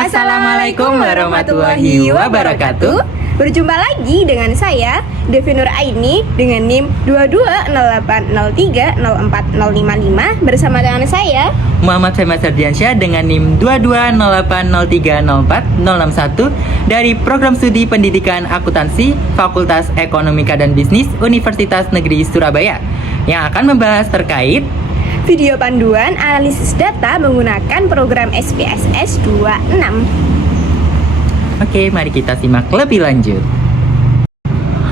Assalamualaikum warahmatullahi wabarakatuh. Berjumpa lagi dengan saya, Devi Nur Aini, dengan NIM 2208030455 bersama dengan saya, Muhammad Fema Sardiansyah dengan NIM 2208030461 dari Program Studi Pendidikan Akuntansi Fakultas Ekonomika dan Bisnis Universitas Negeri Surabaya yang akan membahas terkait video panduan analisis data menggunakan program SPSS 26. Oke, mari kita simak lebih lanjut.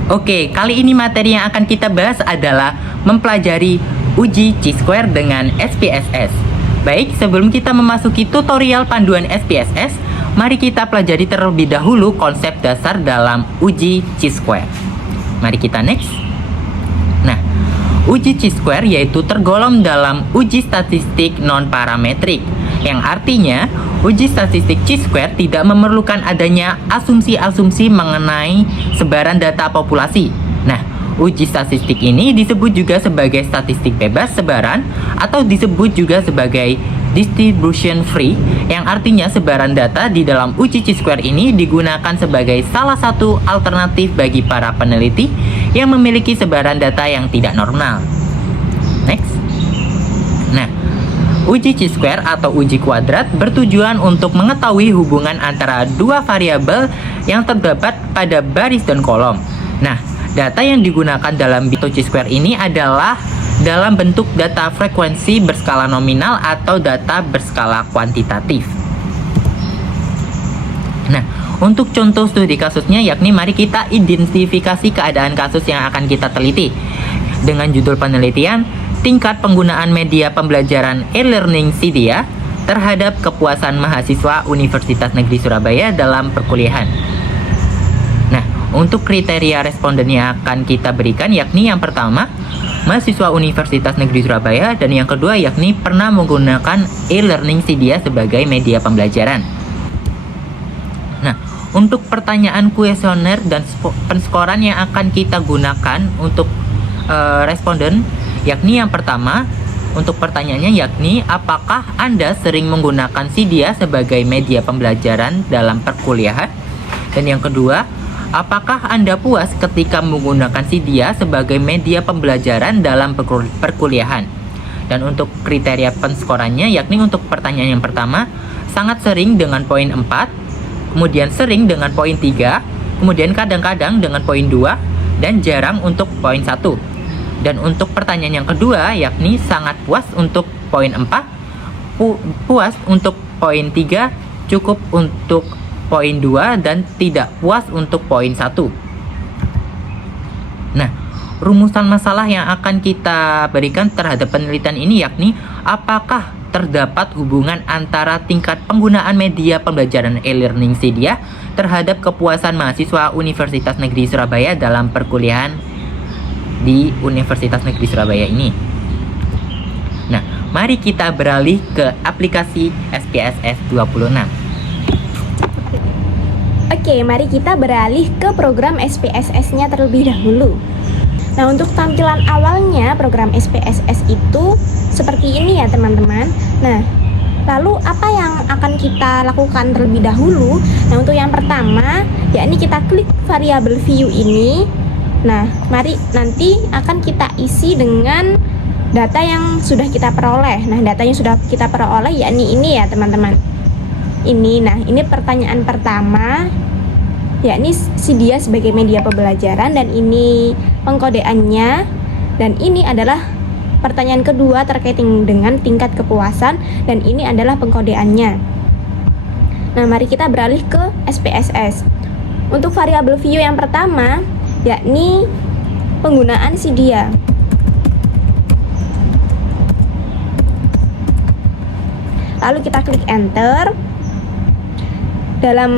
Oke, kali ini materi yang akan kita bahas adalah mempelajari uji Chi-square dengan SPSS. Baik, sebelum kita memasuki tutorial panduan SPSS, mari kita pelajari terlebih dahulu konsep dasar dalam uji Chi-square. Mari kita next. Nah, uji Chi-square yaitu tergolong dalam uji statistik non-parametrik, yang artinya uji statistik Chi-square tidak memerlukan adanya asumsi-asumsi mengenai sebaran data populasi. Nah, uji statistik ini disebut juga sebagai statistik bebas sebaran atau disebut juga sebagai distribution free, yang artinya sebaran data di dalam uji Chi-square ini digunakan sebagai salah satu alternatif bagi para peneliti yang memiliki sebaran data yang tidak normal. Next. Nah, uji Chi-square atau uji kuadrat bertujuan untuk mengetahui hubungan antara dua variabel yang terdapat pada baris dan kolom. Nah, data yang digunakan dalam Chi-square ini adalah dalam bentuk data frekuensi berskala nominal atau data berskala kuantitatif. Nah, untuk contoh studi kasusnya yakni mari kita identifikasi keadaan kasus yang akan kita teliti dengan judul penelitian tingkat penggunaan media pembelajaran e-learning Cydia terhadap kepuasan mahasiswa Universitas Negeri Surabaya dalam perkuliahan. Nah, untuk kriteria responden yang akan kita berikan yakni yang pertama, mahasiswa Universitas Negeri Surabaya, dan yang kedua yakni pernah menggunakan e-learning Cydia sebagai media pembelajaran. Nah, untuk pertanyaan kuesioner dan penskoran yang akan kita gunakan untuk responden yakni yang pertama, untuk pertanyaannya yakni apakah Anda sering menggunakan Cydia sebagai media pembelajaran dalam perkuliahan? Dan yang kedua, apakah Anda puas ketika menggunakan Cydia sebagai media pembelajaran dalam perkuliahan? Dan untuk kriteria penskorannya yakni untuk pertanyaan yang pertama, sangat sering dengan poin 4, kemudian sering dengan poin 3, kemudian kadang-kadang dengan poin 2, dan jarang untuk poin 1. Dan untuk pertanyaan yang kedua yakni sangat puas untuk poin 4, puas untuk poin 3, cukup untuk poin 2, dan tidak puas untuk poin 1. Nah, rumusan masalah yang akan kita berikan terhadap penelitian ini yakni apakah terdapat hubungan antara tingkat penggunaan media pembelajaran e-learning Cydia terhadap kepuasan mahasiswa Universitas Negeri Surabaya dalam perkuliahan di Universitas Negeri Surabaya ini. Nah, mari kita beralih ke aplikasi SPSS 26. Oke, mari kita beralih ke program SPSS-nya terlebih dahulu. Nah, untuk tampilan awalnya program SPSS itu seperti ini ya teman-teman. Nah, lalu apa yang akan kita lakukan terlebih dahulu? Nah, untuk yang pertama, yakni kita klik variabel view ini. Nah, mari nanti akan kita isi dengan data yang sudah kita peroleh. Nah, data yang sudah kita peroleh yakni ini ya teman-teman. Ini, nah ini pertanyaan pertama, yakni Cydia sebagai media pembelajaran, dan ini pengkodeannya. Dan ini adalah pertanyaan kedua terkait dengan tingkat kepuasan, dan ini adalah pengkodeannya. Nah, mari kita beralih ke SPSS. Untuk variabel view yang pertama yakni penggunaan Cydia. Lalu kita klik enter. Dalam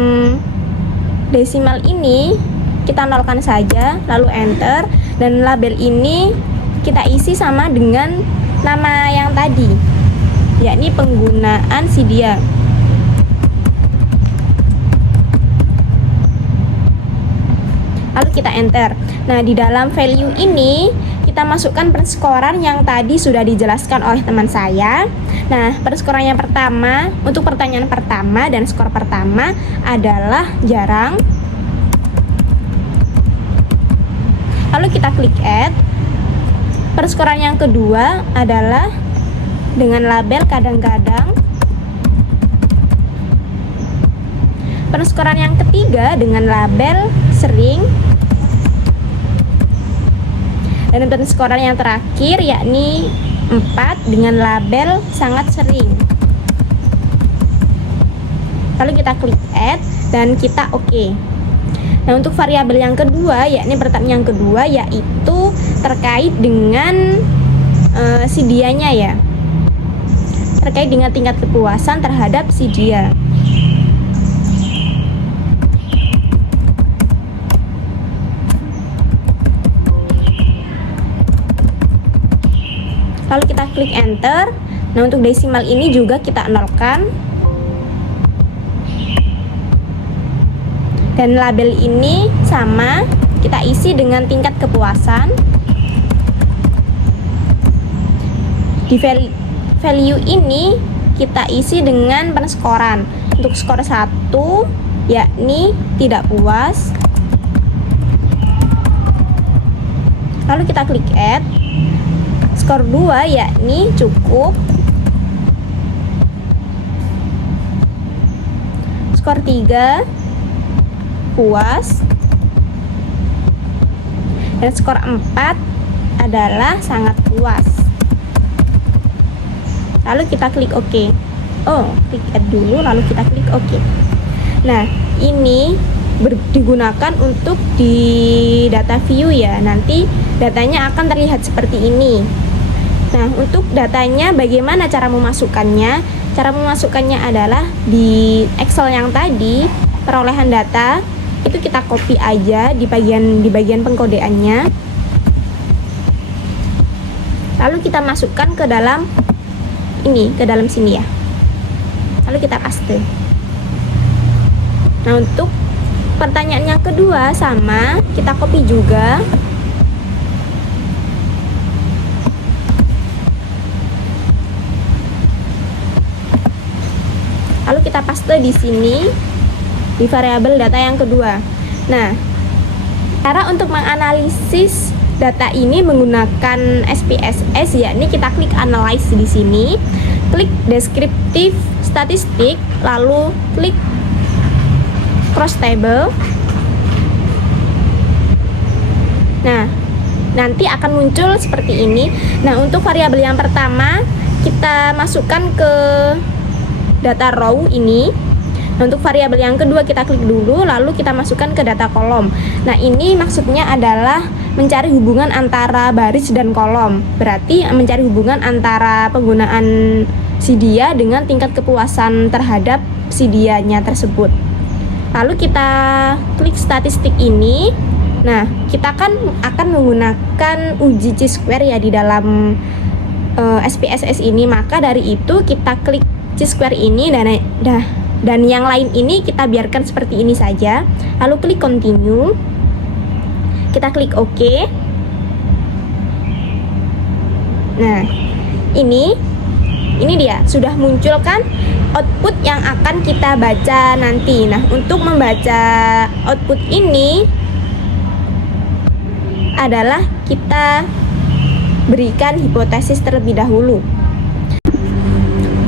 desimal ini kita nolkan saja, lalu enter, dan label ini kita isi sama dengan nama yang tadi, yakni penggunaan Cydia. Lalu kita enter. Nah, di dalam value ini kita masukkan perskoran yang tadi sudah dijelaskan oleh teman saya. Nah, perskoran yang pertama, untuk pertanyaan pertama dan skor pertama adalah jarang. Lalu kita klik add. Perskoran yang kedua adalah dengan label kadang-kadang. Perskoran yang ketiga dengan label sering. Dan perskoran yang terakhir yakni 4 dengan label sangat sering. Lalu kita klik add dan kita oke. Nah, untuk variabel yang kedua yakni pertanyaan yang kedua yaitu terkait dengan si dianya ya. Terkait dengan tingkat kepuasan terhadap si dia. Lalu kita klik enter. Nah, untuk desimal ini juga kita nolkan. Dan label ini sama, kita isi dengan tingkat kepuasan. Di value ini kita isi dengan perskoran. Untuk skor 1 yakni tidak puas. Lalu kita klik add. Skor 2 yakni cukup. Skor 3 puas. Dan skor 4 adalah sangat puas. Lalu kita klik OK. Klik add dulu lalu kita klik OK. Nah, ini digunakan untuk di data view ya. Nanti datanya akan terlihat seperti ini. Nah, untuk datanya bagaimana cara memasukkannya? Cara memasukkannya adalah di Excel yang tadi, perolehan data itu kita copy aja di bagian pengkodeannya. Lalu kita masukkan ke dalam sini ya. Lalu kita paste. Nah, untuk pertanyaan yang kedua sama, kita copy juga. Lalu kita paste di sini di variabel data yang kedua. Nah, cara untuk menganalisis data ini menggunakan SPSS yakni kita klik analyze di sini, klik descriptive statistik, lalu klik cross table. Nah, nanti akan muncul seperti ini. Nah, untuk variabel yang pertama kita masukkan ke data row ini. Nah, untuk variabel yang kedua kita klik dulu lalu kita masukkan ke data kolom. Nah, ini maksudnya adalah mencari hubungan antara baris dan kolom. Berarti mencari hubungan antara penggunaan si dia dengan tingkat kepuasan terhadap si dianya tersebut. Lalu kita klik statistik ini. Nah, kita kan akan menggunakan uji chi-square ya di dalam SPSS ini. Maka dari itu kita klik chi-square ini dan yang lain ini kita biarkan seperti ini saja. Lalu klik continue. Kita klik OK. Nah, ini dia sudah muncul kan output yang akan kita baca nanti. Nah, untuk membaca output ini adalah kita berikan hipotesis terlebih dahulu.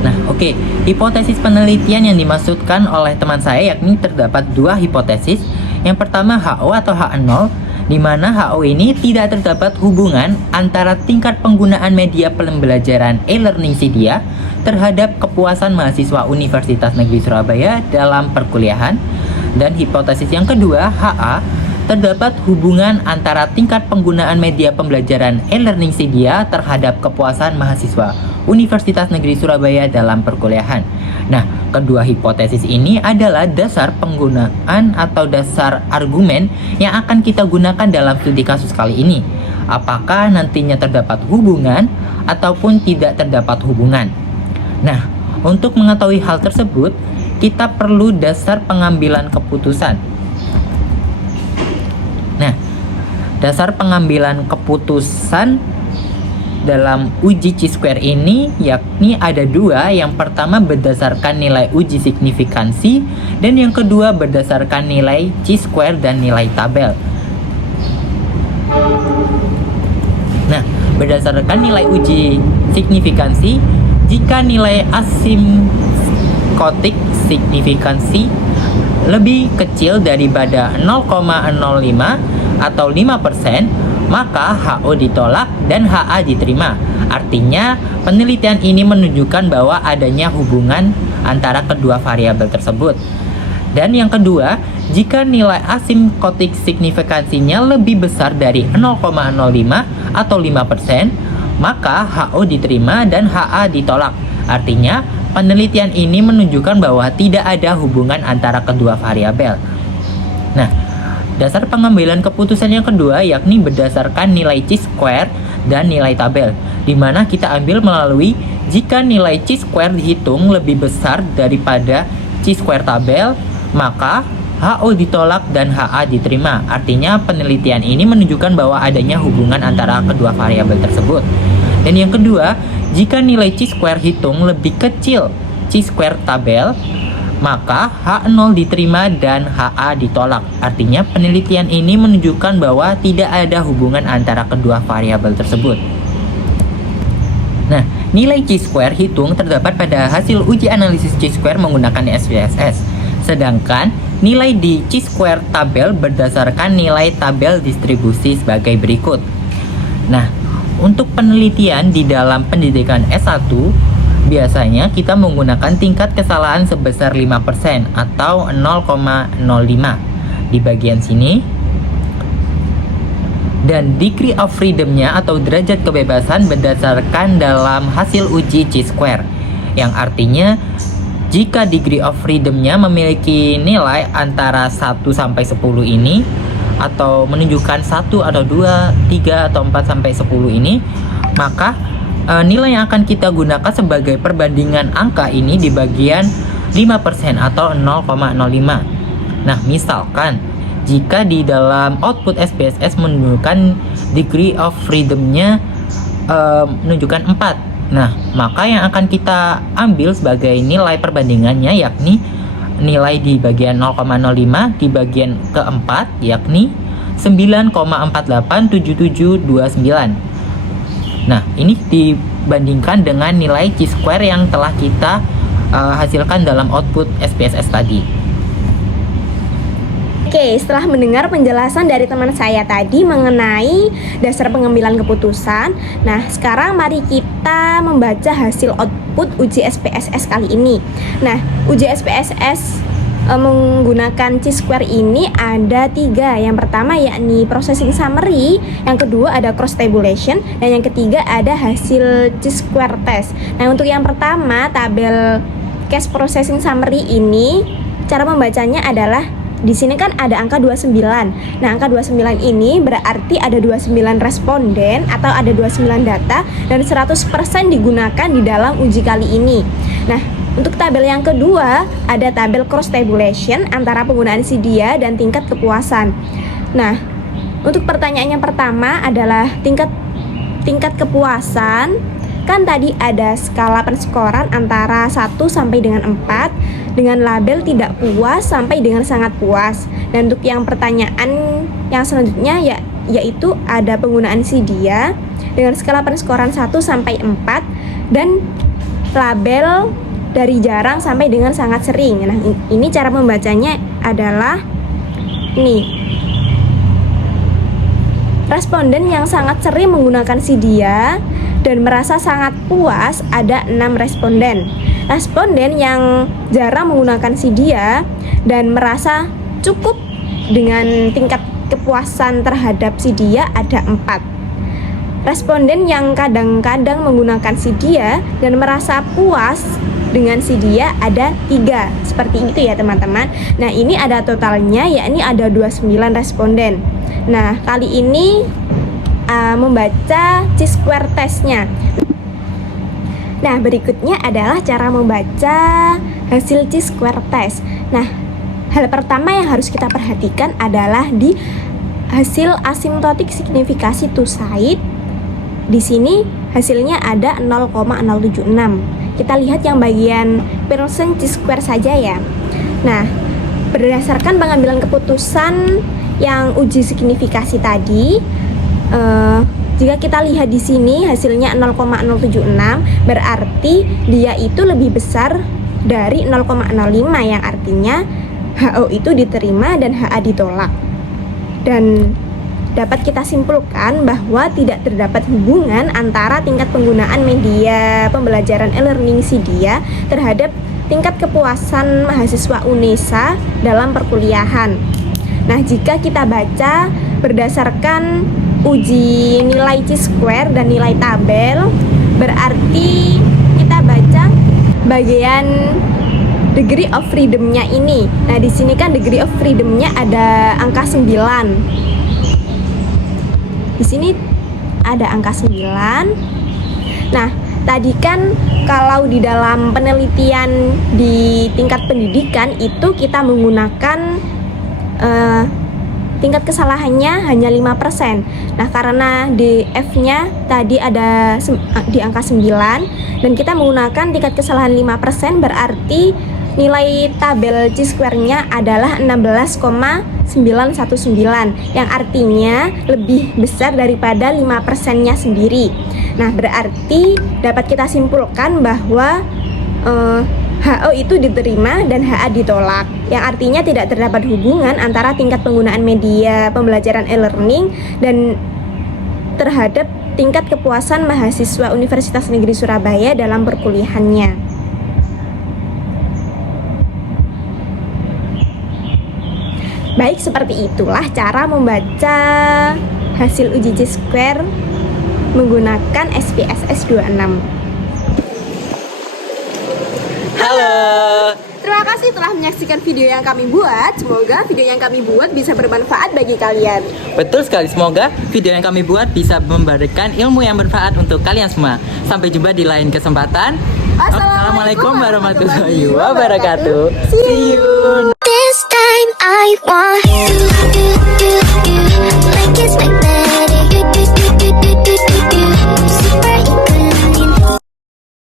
Nah, oke. Hipotesis penelitian yang dimaksudkan oleh teman saya yakni terdapat dua hipotesis. Yang pertama HO atau H0, di mana HO ini tidak terdapat hubungan antara tingkat penggunaan media pembelajaran e-learning Cydia terhadap kepuasan mahasiswa Universitas Negeri Surabaya dalam perkuliahan. Dan hipotesis yang kedua, HA, terdapat hubungan antara tingkat penggunaan media pembelajaran e-learning Cydia terhadap kepuasan mahasiswa Universitas Negeri Surabaya dalam perkuliahan. Nah, kedua hipotesis ini adalah dasar penggunaan atau dasar argumen yang akan kita gunakan dalam studi kasus kali ini. Apakah nantinya terdapat hubungan ataupun tidak terdapat hubungan. Nah, untuk mengetahui hal tersebut, kita perlu dasar pengambilan keputusan. Nah, Dasar pengambilan keputusan dalam uji chi-square ini yakni ada dua. Yang pertama berdasarkan nilai uji signifikansi, dan yang kedua berdasarkan nilai chi-square dan nilai tabel. Nah, berdasarkan nilai uji signifikansi, jika nilai asimkotik signifikansi lebih kecil daripada 0,05 atau 5%, maka HO ditolak dan HA diterima. Artinya, penelitian ini menunjukkan bahwa adanya hubungan antara kedua variabel tersebut. Dan yang kedua, jika nilai asimkotik signifikansinya lebih besar dari 0,05 atau 5%, maka HO diterima dan HA ditolak. Artinya, penelitian ini menunjukkan bahwa tidak ada hubungan antara kedua variabel. Nah, dasar pengambilan keputusan yang kedua yakni berdasarkan nilai chi-square dan nilai tabel, di mana kita ambil melalui jika nilai chi-square dihitung lebih besar daripada chi-square tabel, maka HO ditolak dan HA diterima. Artinya penelitian ini menunjukkan bahwa adanya hubungan antara kedua variabel tersebut. Dan yang kedua, jika nilai chi-square hitung lebih kecil chi-square tabel, maka H0 diterima dan HA ditolak. Artinya penelitian ini menunjukkan bahwa tidak ada hubungan antara kedua variabel tersebut. Nah, nilai chi-square hitung terdapat pada hasil uji analisis chi-square menggunakan SPSS. Sedangkan nilai di chi-square tabel berdasarkan nilai tabel distribusi sebagai berikut. Nah, untuk penelitian di dalam pendidikan S1, biasanya kita menggunakan tingkat kesalahan sebesar 5% atau 0,05 di bagian sini. Dan degree of freedom-nya atau derajat kebebasan berdasarkan dalam hasil uji chi-square, yang artinya jika degree of freedom-nya memiliki nilai antara 1 sampai 10 ini, atau menunjukkan 1 atau 2, 3 atau 4 sampai 10 ini, maka nilai yang akan kita gunakan sebagai perbandingan angka ini di bagian 5% atau 0,05. Nah, misalkan jika di dalam output SPSS menunjukkan degree of freedom-nya menunjukkan 4. Nah, maka yang akan kita ambil sebagai nilai perbandingannya yakni nilai di bagian 0,05 di bagian keempat yakni 9,487729. Nah, ini dibandingkan dengan nilai chi-square yang telah kita hasilkan dalam output SPSS tadi. Oke, setelah mendengar penjelasan dari teman saya tadi mengenai dasar pengambilan keputusan, nah sekarang mari kita membaca hasil output uji SPSS kali ini. Nah, uji SPSS menggunakan chi-square ini ada 3. Yang pertama yakni processing summary, yang kedua ada cross tabulation, dan yang ketiga ada hasil chi-square test. Nah, untuk yang pertama tabel case processing summary ini cara membacanya adalah di sini kan ada angka 29. Nah, angka 29 ini berarti ada 29 responden atau ada 29 data dan 100% digunakan di dalam uji kali ini. Nah, untuk tabel yang kedua ada tabel cross tabulation antara penggunaan SIDIA dan tingkat kepuasan. Nah, untuk pertanyaan yang pertama adalah tingkat kepuasan. Kan tadi ada skala penskoran antara 1 sampai dengan 4 dengan label tidak puas sampai dengan sangat puas. Dan untuk yang pertanyaan yang selanjutnya yaitu ada penggunaan SIDIA dengan skala penskoran 1 sampai 4 dan label dari jarang sampai dengan sangat sering. Nah, ini cara membacanya adalah ini. Responden yang sangat sering menggunakan SIDIA dan merasa sangat puas ada 6 responden. Responden yang jarang menggunakan SIDIA dan merasa cukup dengan tingkat kepuasan terhadap SIDIA ada 4. Responden yang kadang-kadang menggunakan SIDIA dan merasa puas dengan SIDIA ada 3. Seperti itu ya teman-teman. Nah, ini ada totalnya yakni ada 29 responden. Nah, kali ini membaca chi-square testnya. Nah, berikutnya adalah cara membaca hasil chi-square test. Nah, hal pertama yang harus kita perhatikan adalah di hasil asymptotic signifikansi to site. Di sini hasilnya ada 0,076. Kita lihat yang bagian percent chi-square saja ya. Nah, berdasarkan pengambilan keputusan yang uji signifikasi tadi, jika kita lihat di sini hasilnya 0,076, berarti dia itu lebih besar dari 0,05, yang artinya HO itu diterima dan HA ditolak. Dan dapat kita simpulkan bahwa tidak terdapat hubungan antara tingkat penggunaan media pembelajaran e-learning Cydia terhadap tingkat kepuasan mahasiswa UNESA dalam perkuliahan. Nah, jika kita baca berdasarkan uji nilai chi-square dan nilai tabel, berarti kita baca bagian degree of freedom-nya ini. Nah, di sini kan degree of freedom-nya ada angka 9. Di sini ada angka 9. Nah, tadi kan kalau di dalam penelitian di tingkat pendidikan itu kita menggunakan tingkat kesalahannya hanya 5%. Nah, karena di F-nya tadi ada di angka 9 dan kita menggunakan tingkat kesalahan 5%, berarti nilai tabel chi-square-nya adalah 16,919, yang artinya lebih besar daripada 5%-nya sendiri. Nah, berarti dapat kita simpulkan bahwa HO itu diterima dan HA ditolak, yang artinya tidak terdapat hubungan antara tingkat penggunaan media pembelajaran e-learning dan terhadap tingkat kepuasan mahasiswa Universitas Negeri Surabaya dalam perkuliahannya. Baik, seperti itulah cara membaca hasil uji chi-square menggunakan SPSS 26. Halo. Terima kasih telah menyaksikan video yang kami buat. Semoga video yang kami buat bisa bermanfaat bagi kalian. Betul sekali, semoga video yang kami buat bisa memberikan ilmu yang bermanfaat untuk kalian semua. Sampai jumpa di lain kesempatan. Assalamualaikum warahmatullahi wabarakatuh. See you. This time I want you.